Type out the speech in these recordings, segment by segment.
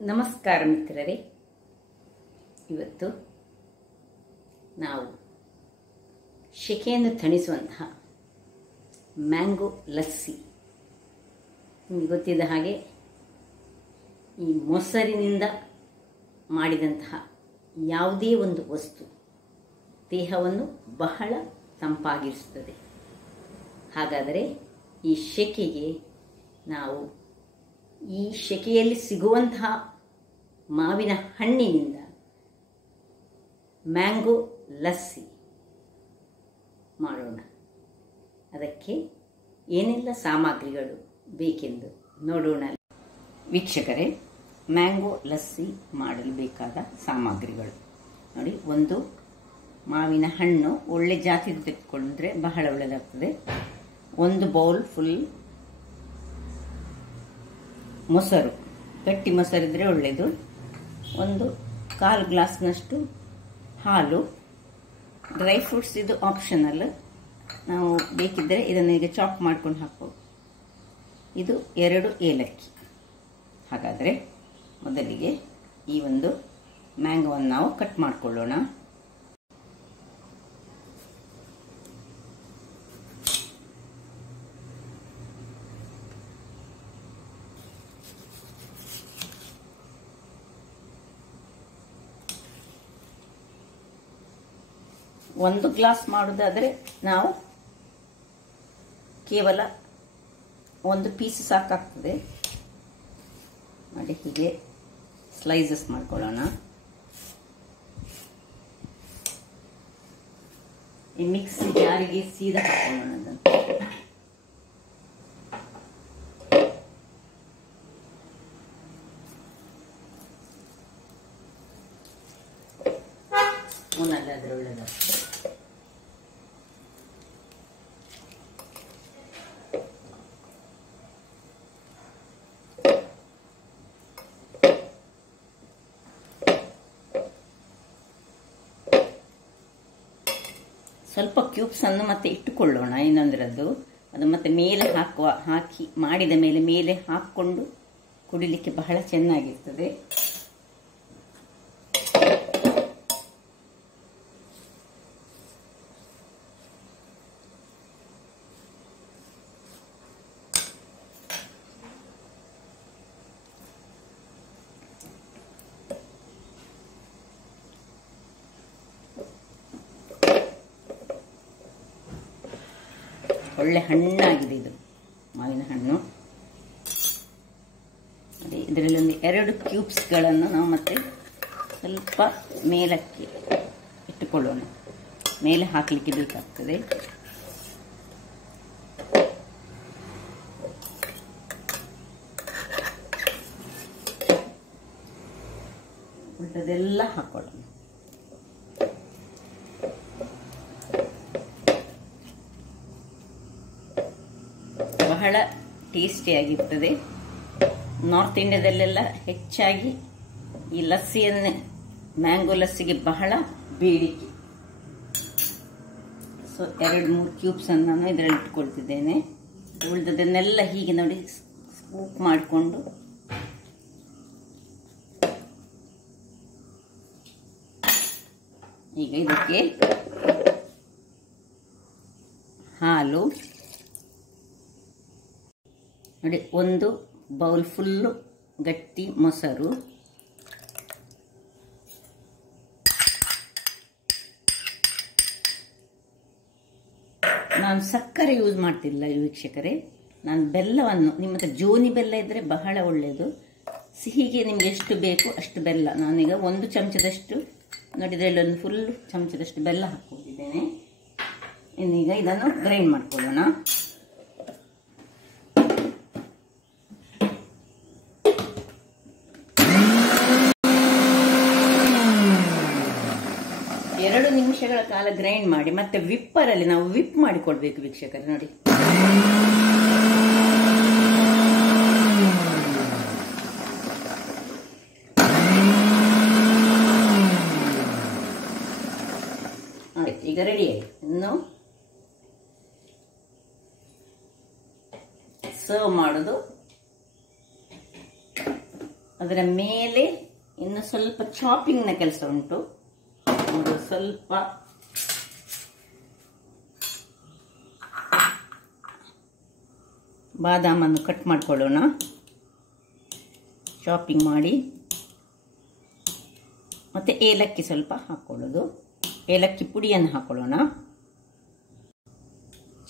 ನಮಸ್ಕಾರ ಮಿತ್ರರೇ, ಇವತ್ತು ನಾವು ಶೆಕೆಯನ್ನು ತಣಿಸುವಂತಹ ಮ್ಯಾಂಗೋ ಲಸ್ಸಿ. ನಿಮಗೆ ಗೊತ್ತಿದ್ದ ಹಾಗೆ ಈ ಮೊಸರಿನಿಂದ ಮಾಡಿದಂತಹ ಯಾವುದೇ ಒಂದು ವಸ್ತು ದೇಹವನ್ನು ಬಹಳ ತಂಪಾಗಿರಿಸುತ್ತದೆ. ಹಾಗಾದರೆ ಈ ಶೆಕೆಗೆ ನಾವು ಈ ಶೆಕೆಯಲ್ಲಿ ಸಿಗುವಂತಹ ಮಾವಿನ ಹಣ್ಣಿನಿಂದ ಮ್ಯಾಂಗೋ ಲಸ್ಸಿ ಮಾಡೋಣ. ಅದಕ್ಕೆ ಏನೆಲ್ಲ ಸಾಮಗ್ರಿಗಳು ಬೇಕೆಂದು ನೋಡೋಣ. ವೀಕ್ಷಕರೇ, ಮ್ಯಾಂಗೋ ಲಸ್ಸಿ ಮಾಡಲು ಬೇಕಾದ ಸಾಮಗ್ರಿಗಳು ನೋಡಿ. ಒಂದು ಮಾವಿನ ಹಣ್ಣು, ಒಳ್ಳೆ ಜಾತಿದು ತೆಗೆದುಕೊಂಡ್ರೆ ಬಹಳ ಒಳ್ಳೆಯದಾಗ್ತದೆ. ಒಂದು ಬೌಲ್ ಫುಲ್ ಮೊಸರು, ಗಟ್ಟಿ ಮೊಸರಿದ್ರೆ ಒಳ್ಳೆಯದು. ಒಂದು 1/4 ಗ್ಲಾಸ್ನಷ್ಟು ಹಾಲು. ಡ್ರೈ ಫ್ರೂಟ್ಸ್ ಇದು ಆಪ್ಷನಲ್, ನಾವು ಬೇಕಿದ್ದರೆ ಇದನ್ನು ಈಗ ಚಾಪ್ ಮಾಡ್ಕೊಂಡು ಹಾಕ್ಬೋದು. ಇದು 2 ಏಲಕ್ಕಿ. ಹಾಗಾದರೆ ಮೊದಲಿಗೆ ಈ ಒಂದು ಮ್ಯಾಂಗೋವನ್ನು ನಾವು ಕಟ್ ಮಾಡಿಕೊಳ್ಳೋಣ. ಒಂದು ಗ್ಲಾಸ್ ಮಾಡೋದಾದರೆ ನಾವು ಕೇವಲ ಒಂದು ಪೀಸ್ ಸಾಕಾಗ್ತದೆ. ನೋಡಿ, ಹೀಗೆ ಸ್ಲೈಸಸ್ ಮಾಡ್ಕೊಳ್ಳೋಣ. ಈ ಮಿಕ್ಸಿ ಜಾರಿಗೆ ಸೀದಾ ಹಾಕೊಳ್ಳೋಣ ಅದನ್ನು. ಸ್ಪೂನಲ್ಲಿ ಆದರೆ ಒಳ್ಳೆಯದಾಗ್ತದೆ. ಸ್ವಲ್ಪ ಕ್ಯೂಬ್ಸ್ ಅನ್ನು ಮತ್ತೆ ಇಟ್ಟುಕೊಳ್ಳೋಣ. ಇನ್ನೊಂದರದ್ದು ಅದು ಮತ್ತೆ ಮೇಲೆ ಹಾಕಿ ಮಾಡಿದ ಮೇಲೆ ಹಾಕಿಕೊಂಡು ಕುಡಿಲಿಕ್ಕೆ ಬಹಳ ಚೆನ್ನಾಗಿರ್ತದೆ. ಒಳ್ಳೆ ಹಣ್ಣಾಗಿದೆ ಇದು ಮಾವಿನ ಹಣ್ಣು. ಅದೇ ಇದರಲ್ಲಿ ಒಂದು 2 ಕ್ಯೂಬ್ಸ್ಗಳನ್ನು ನಾವು ಮತ್ತೆ ಸ್ವಲ್ಪ ಮೇಲಕ್ಕೆ ಇಟ್ಟುಕೊಳ್ಳೋಣ. ಮೇಲೆ ಹಾಕಲಿಕ್ಕೆ ಬೇಕಾಗ್ತದೆ. ಉಳಿದದೆಲ್ಲ ಹಾಕೊಳ್ಳೋಣ. ಬಹಳ ಟೇಸ್ಟಿಯಾಗಿರ್ತದೆ. ನಾರ್ತ್ ಇಂಡಿಯಾದಲ್ಲೆಲ್ಲ ಹೆಚ್ಚಾಗಿ ಈ ಲಸ್ಸಿಯನ್ನೇ, ಮ್ಯಾಂಗೋ ಲಸ್ಸಿಗೆ ಬಹಳ ಬೇಡಿಕೆ. ಸೊ 2-3 ಕ್ಯೂಬ್ಸ್ ಅನ್ನು ನಾನು ಇದರಲ್ಲಿ ಇಟ್ಕೊಳ್ತಿದ್ದೇನೆ. ಉಳಿದದನ್ನೆಲ್ಲ ಹೀಗೆ ನೋಡಿ ಸ್ಕೂಪ್ ಮಾಡಿಕೊಂಡು ಈಗ ಇದಕ್ಕೆ ಹಾಲು ನೋಡಿ, 1 ಬೌಲ್ ಫುಲ್ಲು ಗಟ್ಟಿ ಮೊಸರು, ನಾನು ಸಕ್ಕರೆ ಯೂಸ್ ಮಾಡ್ತಿಲ್ಲ ವೀಕ್ಷಕರೇ. ನಾನು ಬೆಲ್ಲವನ್ನು, ನಿಮ್ಮ ಹತ್ರ ಜೋನಿ ಬೆಲ್ಲ ಇದ್ದರೆ ಬಹಳ ಒಳ್ಳೆಯದು. ಸಿಹಿಗೆ ನಿಮ್ಗೆ ಎಷ್ಟು ಬೇಕು ಅಷ್ಟು ಬೆಲ್ಲ. ನಾನೀಗ 1 ಚಮಚದಷ್ಟು ನೋಡಿ, ಇದರಲ್ಲಿ ಒಂದು ಫುಲ್ ಚಮಚದಷ್ಟು ಬೆಲ್ಲ ಹಾಕ್ಕೊಂಡಿದ್ದೇನೆ. ಇನ್ನೀಗ ಇದನ್ನು ಗ್ರೈಂಡ್ ಮಾಡ್ಕೊಳ್ಳೋಣ. ನಿಮಿಷಗಳ ಕಾಲ ಗ್ರೈಂಡ್ ಮಾಡಿ ಮತ್ತೆ ವಿಪ್ಪರಲ್ಲಿ ನಾವು ವಿಪ್ ಮಾಡಿಕೊಡ್ಬೇಕು ವೀಕ್ಷಕರೇ. ನೋಡಿ, ಈಗ ರೆಡಿ ಆಯ್ತು. ಇನ್ನು ಸರ್ವ್ ಮಾಡೋದು ಅದರ ಮೇಲೆ ಇನ್ನು ಸ್ವಲ್ಪ ಚಾಪಿಂಗ್ನ ಕೆಲಸ ಉಂಟು. ಸ್ವಲ್ಪ ಬಾದಾಮನ್ನು ಕಟ್ ಮಾಡ್ಕೊಳ್ಳೋಣ, ಚಾಪಿಂಗ್ ಮಾಡಿ. ಮತ್ತು ಏಲಕ್ಕಿ ಸ್ವಲ್ಪ ಹಾಕ್ಕೊಳ್ಳೋದು, ಏಲಕ್ಕಿ ಪುಡಿಯನ್ನು ಹಾಕ್ಕೊಳ್ಳೋಣ.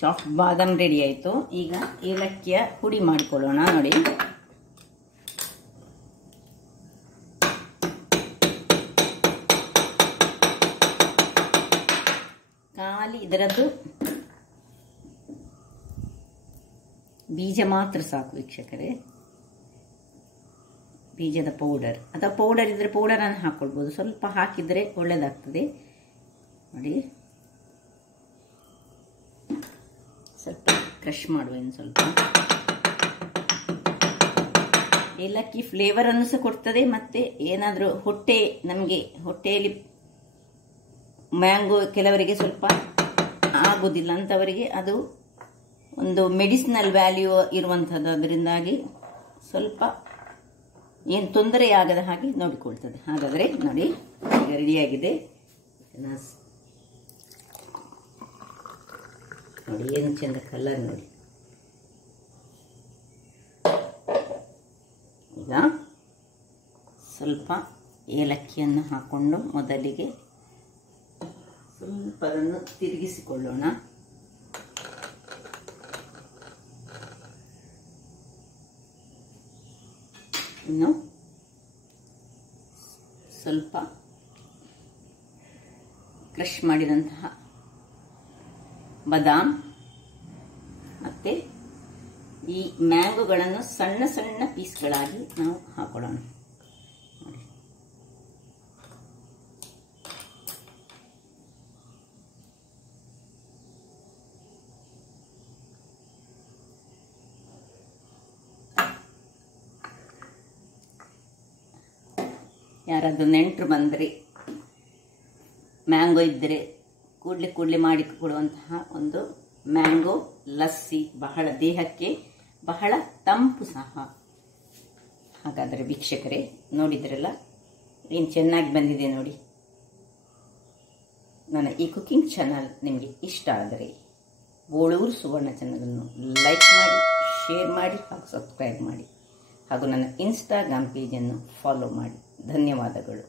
ಸಾಫ್ಟ್ ಬಾದಾಮ್ ರೆಡಿ ಆಯಿತು. ಈಗ ಏಲಕ್ಕಿಯ ಪುಡಿ ಮಾಡಿಕೊಳ್ಳೋಣ. ನೋಡಿ, ಖಾಲಿ ಇದರದ್ದು ಬೀಜ ಮಾತ್ರ ಸಾಕು ವೀಕ್ಷಕರೇ. ಬೀಜದ ಪೌಡರ್ ಅಥವಾ ಪೌಡರ್ ಇದ್ದರೆ ಪೌಡರನ್ನು ಹಾಕ್ಕೊಳ್ಬೋದು, ಸ್ವಲ್ಪ ಹಾಕಿದರೆ ಒಳ್ಳೆಯದಾಗ್ತದೆ. ನೋಡಿ, ಸ್ವಲ್ಪ ಕ್ರಷ್ ಮಾಡುವ. ಇನ್ನು ಸ್ವಲ್ಪ ಏಲಕ್ಕಿ ಫ್ಲೇವರನ್ನು ಸಹ ಕೊಡ್ತದೆ. ಮತ್ತು ಏನಾದರೂ ನಮಗೆ ಹೊಟ್ಟೆಯಲ್ಲಿ ಮ್ಯಾಂಗೋ ಕೆಲವರಿಗೆ ಸ್ವಲ್ಪ ಆಗೋದಿಲ್ಲ ಅಂಥವರಿಗೆ ಅದು ಒಂದು ಮೆಡಿಸಿನಲ್ ವ್ಯಾಲ್ಯೂ ಇರುವಂಥದ್ದು. ಅದರಿಂದಾಗಿ ಸ್ವಲ್ಪ ಏನು ತೊಂದರೆಯಾಗದ ಹಾಗೆ ನೋಡಿಕೊಳ್ತದೆ. ಹಾಗಾದರೆ ನೋಡಿ, ಈಗ ರೆಡಿಯಾಗಿದೆ. ನೋಡಿ ಏನು ಚೆಂದ ಕಲರ್ ನೋಡಿ. ಈಗ ಸ್ವಲ್ಪ ಏಲಕ್ಕಿಯನ್ನು ಹಾಕ್ಕೊಂಡು ಮೊದಲಿಗೆ ಸ್ವಲ್ಪ ಅದನ್ನು ತಿರುಗಿಸಿಕೊಳ್ಳೋಣ. ಇನ್ನು ಸ್ವಲ್ಪ ಕ್ರಷ್ ಮಾಡಿದಂತಹ ಬಾದಾಮ್ ಮತ್ತು ಈ ಮ್ಯಾಂಗೋಗಳನ್ನು ಸಣ್ಣ ಸಣ್ಣ ಪೀಸ್ಗಳಾಗಿ ನಾವು ಹಾಕೊಳ್ಳೋಣ. ಯಾರಾದರೂ ನೆಂಟರು ಬಂದರೆ, ಮ್ಯಾಂಗೋ ಇದ್ದರೆ ಕೂಡಲೇ ಮಾಡಿ ಕೊಡುವಂತಹ ಒಂದು ಮ್ಯಾಂಗೋ ಲಸ್ಸಿ, ಬಹಳ ದೇಹಕ್ಕೆ ಬಹಳ ತಂಪು ಸಹ. ಹಾಗಾದರೆ ವೀಕ್ಷಕರೇ, ನೋಡಿದ್ರಲ್ಲ ಏನು ಚೆನ್ನಾಗಿ ಬಂದಿದೆ ನೋಡಿ. ನನ್ನ ಈ ಕುಕಿಂಗ್ ಚಾನಲ್ ನಿಮಗೆ ಇಷ್ಟ ಆದರೆ ಬೋಳೂರು ಸುವರ್ಣ ಚಾನಲನ್ನು ಲೈಕ್ ಮಾಡಿ, ಶೇರ್ ಮಾಡಿ ಹಾಗೂ ಸಬ್ಸ್ಕ್ರೈಬ್ ಮಾಡಿ. ಹಾಗೂ ನನ್ನ ಇನ್ಸ್ಟಾಗ್ರಾಮ್ ಪೇಜನ್ನು ಫಾಲೋ ಮಾಡಿ. ಧನ್ಯವಾದಗಳು.